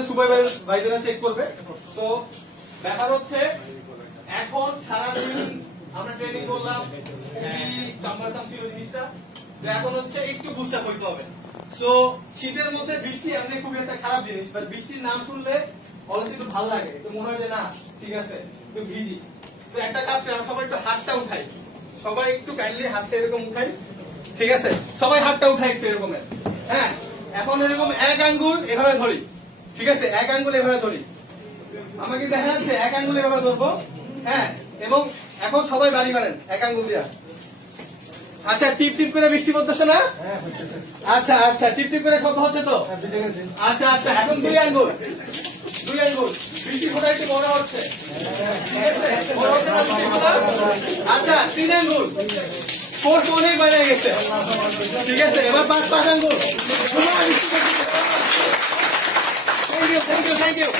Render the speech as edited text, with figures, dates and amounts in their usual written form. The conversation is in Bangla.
আমাদের সুপারভাইজাররা চেক করবে। তো ব্যাপার হচ্ছে এখন সারাদিন আমরা ট্রেনিং করলাম, খুবই চাম্বারসাম ছিল জিনিসটা। তো এখন হচ্ছে একটু বুস্ট আপ হইতে হবে। সো শীতের মধ্যে বৃষ্টি এমনি খুবই একটা খারাপ জিনিস, বাট বৃষ্টির নাম শুনলে অলরেডি একটু ভালো লাগে, একটু মনে হয় যে না ঠিক আছে একটু ভিজি। তো একটা কাজ করি, আমরা সবাই একটু হাতটা উঠাই, সবাই একটু কাইন্ডলি হাতটা এরকম উঠাই, ঠিক আছে? সবাই হাতটা উঠাই একটু এরকমের। হ্যাঁ, এখন এরকম এক আঙ্গুল এভাবে ধরি, ঠিক আছে? এক আঙ্গুল এভাবে ধরি, আমাকে দেখা যাচ্ছে এক আঙ্গুল এভাবে ধরবো। হ্যাঁ, এবং এখন সবাই বাড়ি মারেন এক আঙ্গুল দিয়া। আচ্ছা, টিপ টিপ করে বৃষ্টি পড়তেছে না? আচ্ছা আচ্ছা, টিপ টিপ করে শব্দ হচ্ছে তো? আচ্ছা আচ্ছা, এখন দুই আঙ্গুল, দুই আঙ্গুল বৃষ্টি ফোঁটা একটু বড় হচ্ছে, ঠিক আছে? বড় হচ্ছে না বৃষ্টি ফোঁটা? আচ্ছা, তিন আঙ্গুল, ফোর্স অনেক বাইরে গেছে, ঠিক আছে? এবার পাঁচ আঙ্গুল। Thank you thank you thank you.